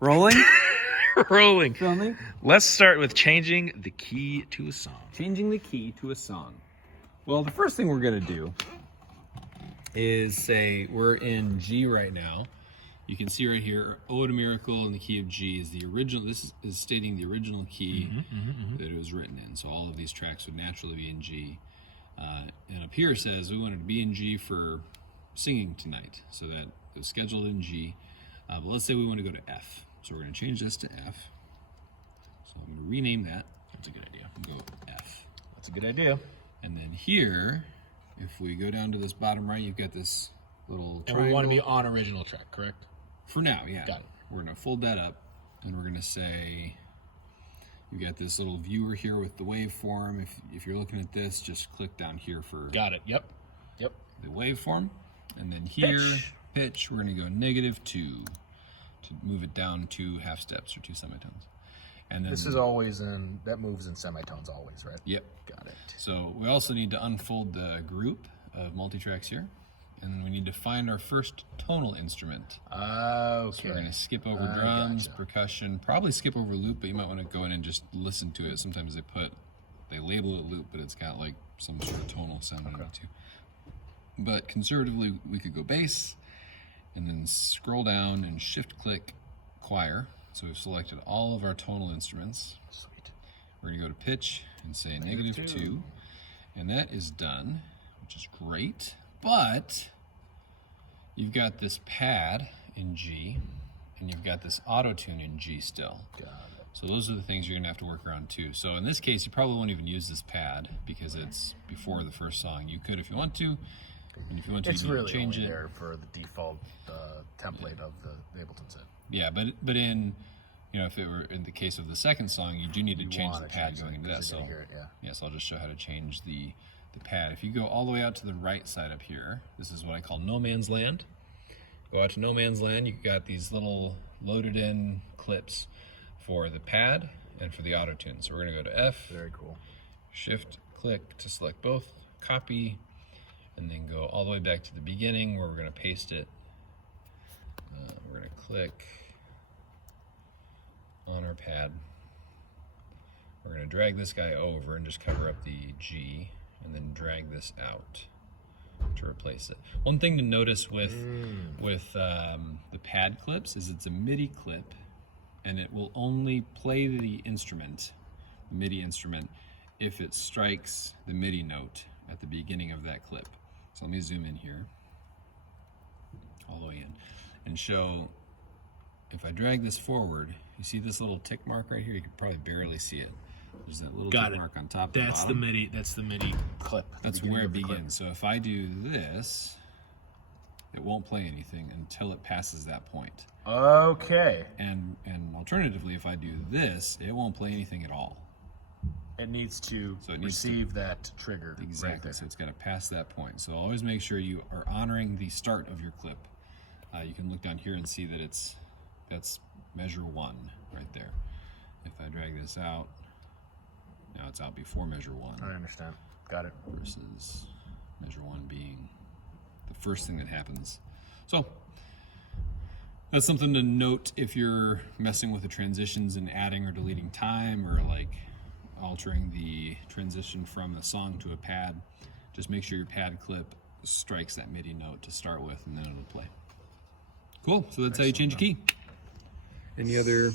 Rolling? Rolling. Filming? Let's start with changing the key to a song. Changing the key to a song. Well, the first thing we're going to do is say we're in G right now. You can see right here, "Oh, What a Miracle" in the key of G is the original. This is stating the original key that it was written in. So all of these tracks would naturally be in G. And up here says we wanted to be in G for singing tonight, so that it was scheduled in G. But let's say we want to go to F. So we're going to change this to F. So I'm going to rename that. That's a good idea. Go F. That's a good idea. And then here, if we go down to this bottom right, you've got this little triangle. And we want to be on original track, correct? For now, yeah. Got it. We're going to fold that up, and we're going to say, you got this little viewer here with the waveform. If you're looking at this, just click down here for Got it. Yep. Yep. the waveform. And then here, pitch, we're going to go -2 to move it down 2 half steps or 2 semitones. And then This is always that moves in semitones always, right? Yep. Got it. So we also need to unfold the group of multi-tracks here. And then we need to find our first tonal instrument. Okay. So we're going to skip over drums, percussion, probably skip over loop, but you might want to go in and just listen to it. Sometimes they label it loop, but it's got like some sort of tonal sound in it too. But conservatively, we could go bass, and then scroll down and shift-click choir. So we've selected all of our tonal instruments. Sweet. We're going to go to pitch and say -2, and that is done, which is great. But you've got this pad in G, and you've got this auto-tune in G still. Got it. So those are the things you're going to have to work around too. So in this case, you probably won't even use this pad because it's before the first song. You could if you want to, and if you want to, It's you can really change only it. there for the default template of the Ableton set. Yeah, but in, if it were in the case of the second song, you do need to change the pad going into that. So yes, I'll just show how to change the pad. If you go all the way out to the right side up here, this is what I call no man's land. Go out to no man's land, you've got these little loaded in clips for the pad and for the auto tune. So we're gonna go to F. Very cool. Shift click to select both, copy, and then go all the way back to the beginning where we're gonna paste it. We're gonna click on our pad. We're gonna drag this guy over and just cover up the G, and then drag this out to replace it. One thing to notice with the pad clips is it's a MIDI clip, and it will only play the instrument, the MIDI instrument, if it strikes the MIDI note at the beginning of that clip. So let me zoom in here, all the way in, and show, if I drag this forward, you see this little tick mark right here? You can probably barely see it. There's that little tick mark on top. That's the MIDI. That's the MIDI clip. That's where it begins. So if I do this, it won't play anything until it passes that point. Okay. And alternatively, if I do this, it won't play anything at all. It needs to receive that trigger. Exactly. Right there. So it's got to pass that point. So always make sure you are honoring the start of your clip. You can look down here and see that that's measure 1 right there. If I drag this out, now it's out before measure 1. I understand. Got it. Versus measure 1 being the first thing that happens. So that's something to note if you're messing with the transitions and adding or deleting time, or like altering the transition from a song to a pad. Just make sure your pad clip strikes that MIDI note to start with, and then it'll play. Cool. So that's how you change a key. Any other?